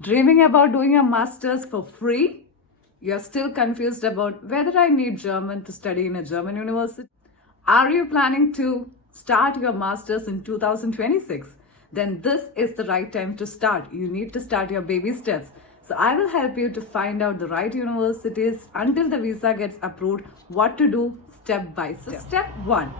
Dreaming about doing a master's for free? You're still confused about whether I need German to study in a German university? Are you planning to start your master's in 2026? Then this is the right time to start. You need to start your baby steps. So I will help you to find out the right universities until the visa gets approved, what to do step by step. So step 1.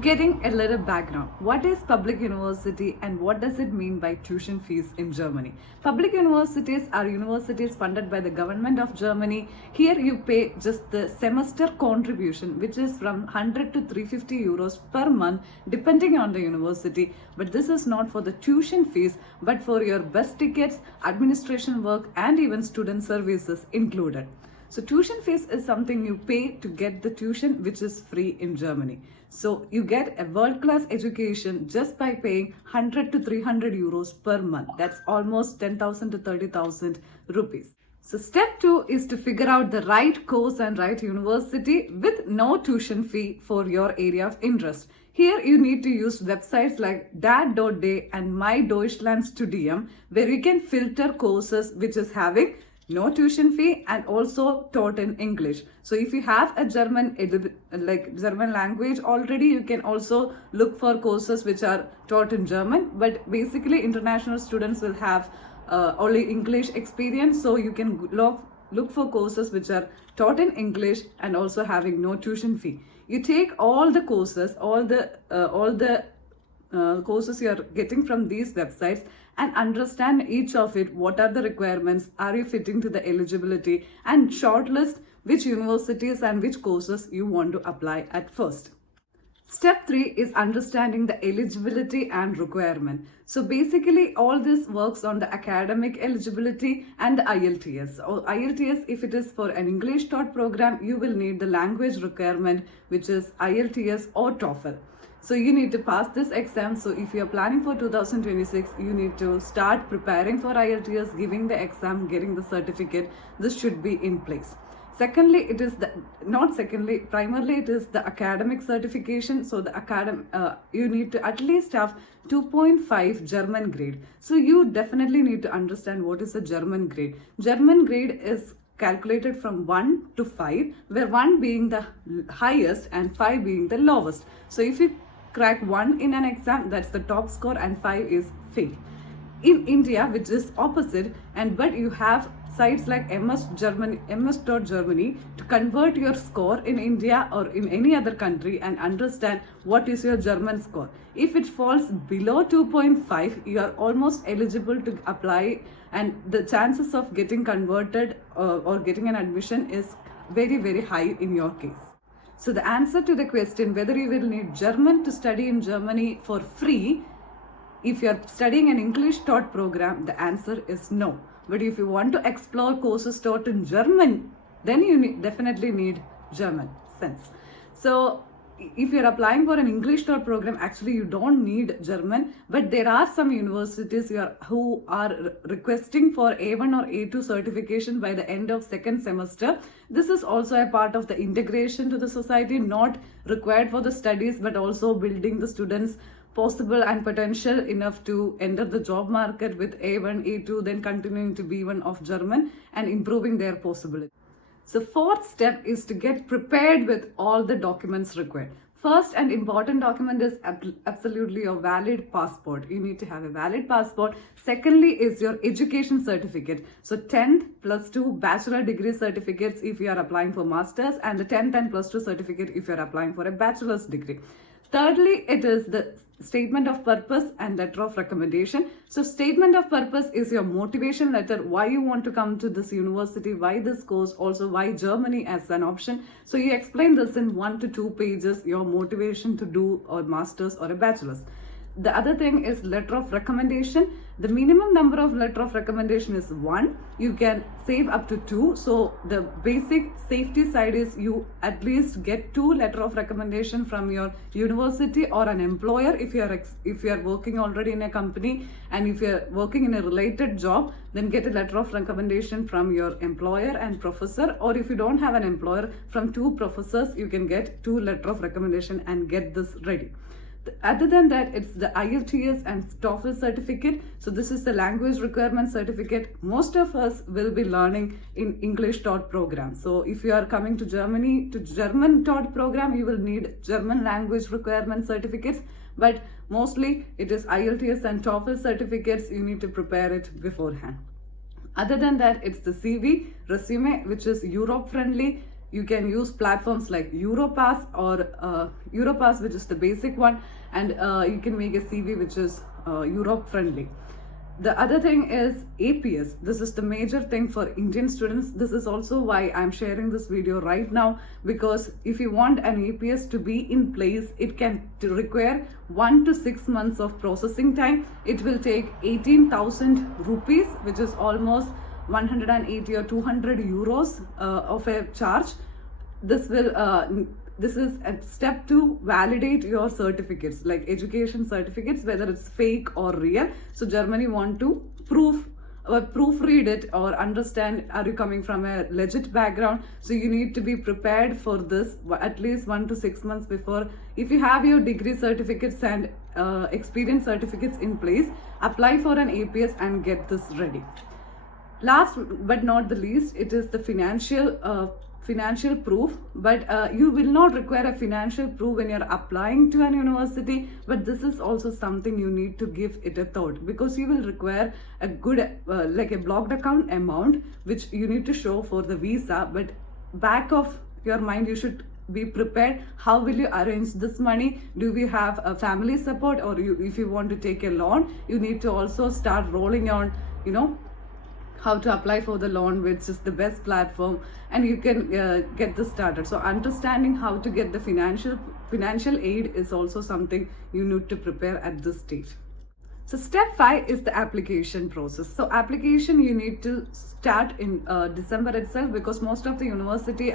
Getting a little background. What is public university and what does it mean by tuition fees in Germany? Public universities are universities funded by the government of Germany. Here you pay just the semester contribution, which is from 100 to 350 euros per month depending on the university. But this is not for the tuition fees but for your bus tickets, administration work and even student services included. So tuition fees is something you pay to get the tuition which is free in Germany. So you get a world-class education just by paying 100 to 300 euros per month. That's almost 10,000 to 30,000 rupees. So step 2 is to figure out the right course and right university with no tuition fee for your area of interest. Here you need to use websites like dat.de and My Deutschland Studium where you can filter courses which is having no tuition fee and also taught in English. So if you have a German language already, you can also look for courses which are taught in German. But basically international students will have only English experience. So you can look for courses which are taught in English and also having no tuition fee. You take all the courses, all the courses you are getting from these websites and understand each of it. What are the requirements? Are you fitting to the eligibility? And shortlist which universities and which courses you want to apply at first. Step 3 is understanding the eligibility and requirement. So basically all this works on the academic eligibility and the IELTS. Or IELTS, if it is for an English taught program, you will need the language requirement which is IELTS or TOEFL. So you need to pass this exam. So if you are planning for 2026, you need to start preparing for IELTS, giving the exam, getting the certificate. This should be in place. Primarily it is the academic certification. So you need to at least have 2.5 German grade. So you definitely need to understand what is a German grade. German grade is calculated from 1 to 5, where 1 being the highest and 5 being the lowest. So if you crack 1 in an exam, that's the top score, and 5 is fail. In India, which is opposite, but you have sites like ms.Germany to convert your score in India or in any other country and understand what is your German score. If it falls below 2.5, you are almost eligible to apply, and the chances of getting converted or getting an admission is very, very high in your case. So the answer to the question whether you will need German to study in Germany for free, if you are studying an English taught program, the answer is no. But if you want to explore courses taught in German, then you definitely need German sense. So if you're applying for an English taught program, actually you don't need German, but there are some universities who are requesting for A1 or A2 certification by the end of second semester. This is also a part of the integration to the society, not required for the studies, but also building the students possible and potential enough to enter the job market with A1, A2, then continuing to B1 of German and improving their possibility. So fourth step is to get prepared with all the documents required. First and important document is absolutely your valid passport. You need to have a valid passport. Secondly is your education certificate. So 10th plus 2 bachelor degree certificates if you are applying for masters, and the 10th and plus 2 certificate if you are applying for a bachelor's degree. Thirdly, it is the statement of purpose and letter of recommendation. So statement of purpose is your motivation letter, why you want to come to this university, why this course, also why Germany as an option. So you explain this in 1 to 2 pages, your motivation to do a master's or a bachelor's. The other thing is letter of recommendation. The minimum number of letter of recommendation is 1. You can save up to 2. So the basic safety side is you at least get 2 letter of recommendation from your university or an employer if you are working already in a company, and if you are working in a related job, then get a letter of recommendation from your employer and professor, or if you don't have an employer, from 2 professors you can get 2 letter of recommendation and get this ready. Other than that, it's the IELTS and TOEFL certificate. So this is the language requirement certificate. Most of us will be learning in English taught program. So if you are coming to Germany to German taught program, you will need German language requirement certificates. But mostly it is IELTS and TOEFL certificates. You need to prepare it beforehand. Other than that, it's the CV, resume, which is Europe friendly. You can use platforms like Europass or Europass, which is the basic one, and you can make a CV which is Europe friendly. The other thing is APS. This is the major thing for Indian students. This is also why I'm sharing this video right now, because if you want an APS to be in place, it can require 1 to 6 months of processing time. It will take 18,000 rupees, which is almost 180 or 200 euros of a charge. This is a step to validate your certificates, like education certificates, whether it's fake or real. So Germany want to proofread it or understand, are you coming from a legit background? So you need to be prepared for this at least 1 to 6 months before. If you have your degree certificates and experience certificates in place, apply for an APS and get this ready. Last but not the least, it is the financial proof, but you will not require a financial proof when you're applying to an university, but this is also something you need to give it a thought, because you will require a good like a blocked account amount which you need to show for the visa. But back of your mind, you should be prepared. How will you arrange this money? Do we have a family support, or if you want to take a loan, you need to also start rolling on, how to apply for the loan, which is the best platform, and you can get this started. So understanding how to get the financial aid is also something you need to prepare at this stage. So step 5 is the application process. So application you need to start in December itself, because most of the university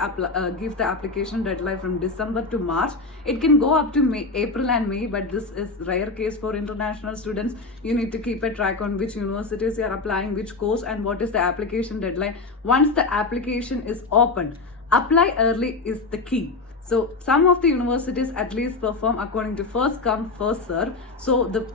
give the application deadline from December to March. It can go up to April and May, but this is rare case for international students. You need to keep a track on which universities you are applying, which course, and what is the application deadline. Once the application is open, apply early is the key. So some of the universities at least perform according to first come, first serve. So the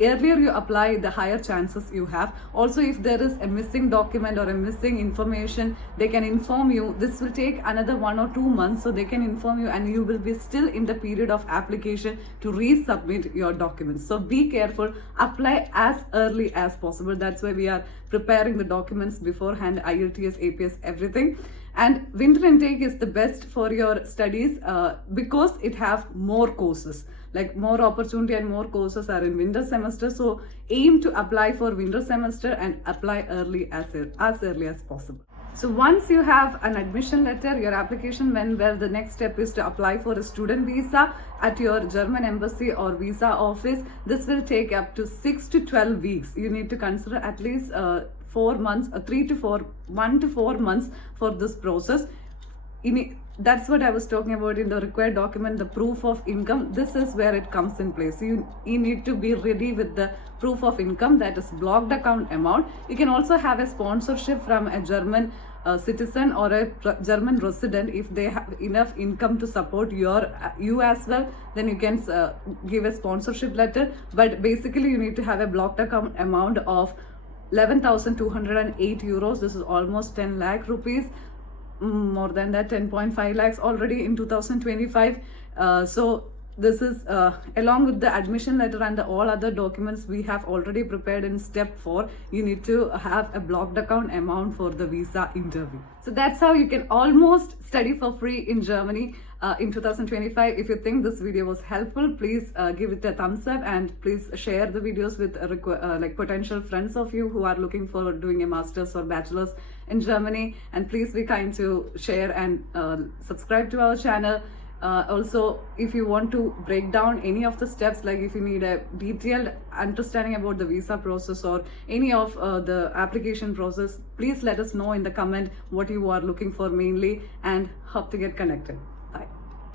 earlier you apply, the higher chances you have. Also, if there is a missing document or a missing information, they can inform you. This will take another 1 or 2 months, so they can inform you, and you will be still in the period of application to resubmit your documents. So be careful, apply as early as possible. That's why we are preparing the documents beforehand, IELTS, APS, everything. And winter intake is the best for your studies because it have more courses, like more opportunity and more courses are in winter semester. So aim to apply for winter semester and apply early as early as possible. So once you have an admission letter, your application went well, the next step is to apply for a student visa at your German embassy or visa office. This will take up to 6 to 12 weeks. You need to consider at least 4 months, 1 to 4 months for this process. That's what I was talking about in the required document, the proof of income. This is where it comes in place. You need to be ready with the proof of income, that is blocked account amount. You can also have a sponsorship from a German citizen or a German resident. If they have enough income to support you as well, then you can give a sponsorship letter. But basically you need to have a blocked account amount of 11,208 euros. This is almost 10 lakh rupees. More than that, 10.5 lakhs already in 2025. So this is along with the admission letter and all other documents we have already prepared in step 4. You need to have a blocked account amount for the visa interview. So that's how you can almost study for free in Germany in 2025. If you think this video was helpful, please give it a thumbs up, and please share the videos with like potential friends of you who are looking for doing a master's or bachelor's in Germany. And please be kind to share and subscribe to our channel. Also, if you want to break down any of the steps, like if you need a detailed understanding about the visa process or any of the application process, please let us know in the comment what you are looking for mainly, and hope to get connected.